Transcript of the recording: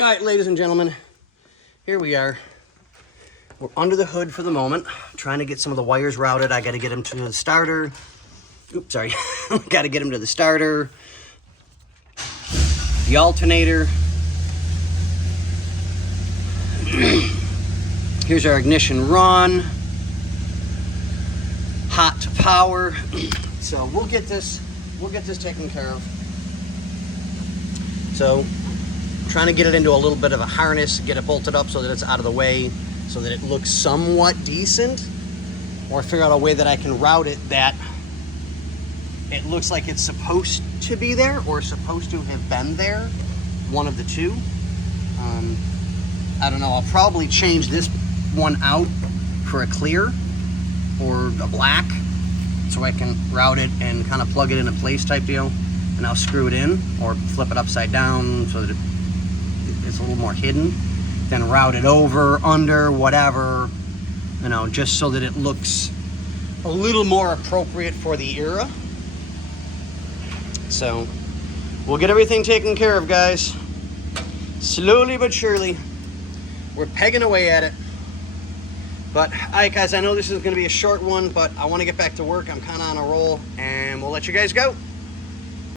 All right, ladies and gentlemen, here we are. We're under the hood for the moment, trying to get some of the wires routed. I got to get them to the starter. Oops, sorry. Got to get them to the starter, the alternator. Here's our ignition run, hot to power. So we'll get this taken care of. So trying to get it into a little bit of a harness, get it bolted up so that it's out of the way, so that it looks somewhat decent, or figure out a way that I can route it that it looks like it's supposed to be there or supposed to have been there, one of the two. I don't know, I'll probably change this one out for a clear or a black so I can route it and kind of plug it into place type deal, and I'll screw it in or flip it upside down so that it's a little more hidden, then route it over, under, whatever, you know, just so that it looks a little more appropriate for the era. So we'll get everything taken care of, guys. Slowly but surely, we're pegging away at it. But all right, guys, I know this is going to be a short one, but I want to get back to work. I'm kind of on a roll, and we'll let you guys go.